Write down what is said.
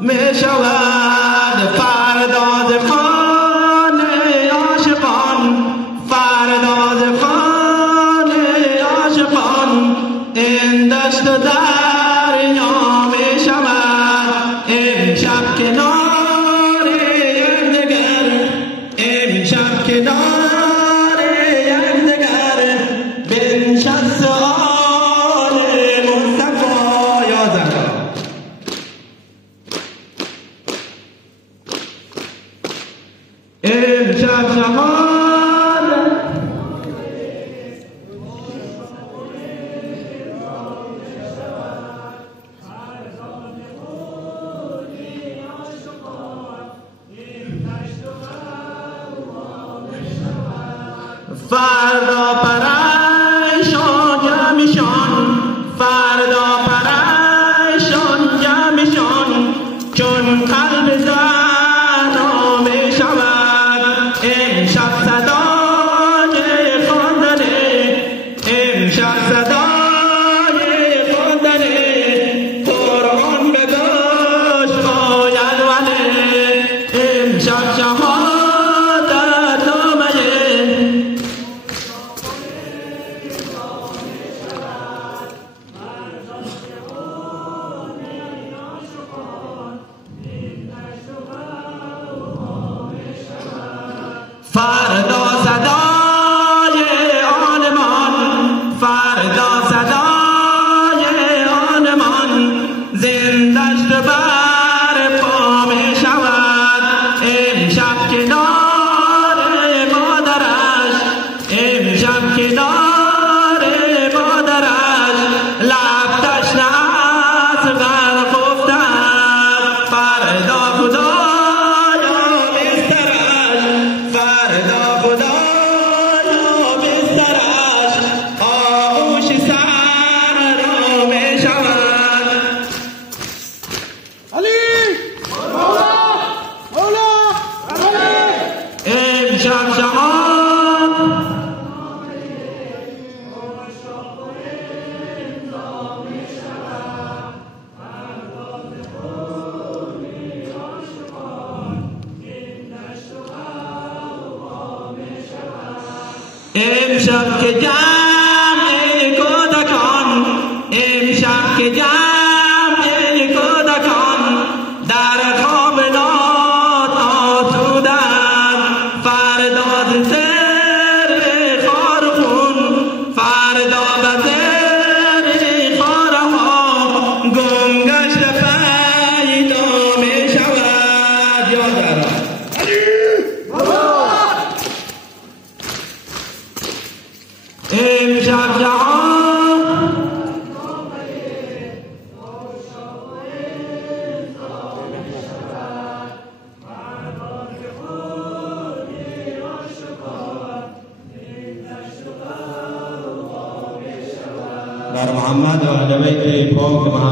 می شود فرداد خانه عاشقان، فرداد خانه عاشقان. این دشت و دریا می شود امشب کنار یکدیگر، امشب کنار یکدیگر. بنشست آل مصطفی یا زهرا. امشب جهان فردا پریشان جمعشان، فردا پریشان جمعشان. چون قلب زهرا می شود امشب صدای خواندنه، امشب صدای خواندنه. قرآن به گوش آید ولی امشب شهادت نامه. فردا صدای آنمان، فردا صدای آنمان. زندشت بر پا می شود امشب کنار مادرش، امشب کنار مادرش. لب تشنه از غرق افتد فردا خدایا بسترش، فردا خدایا بسترش. آغوش صحرا می شود. علی مولا مولا امشب جهان امشب که جمع کودکان، امشب که جمع کودکان در خواب نات آسودند. فردا زر خار خون، فردا به زر خارها گم گشت پیدا می شود یا زهرا. امشب جهان بر محمد و اهل بیت پاک محمد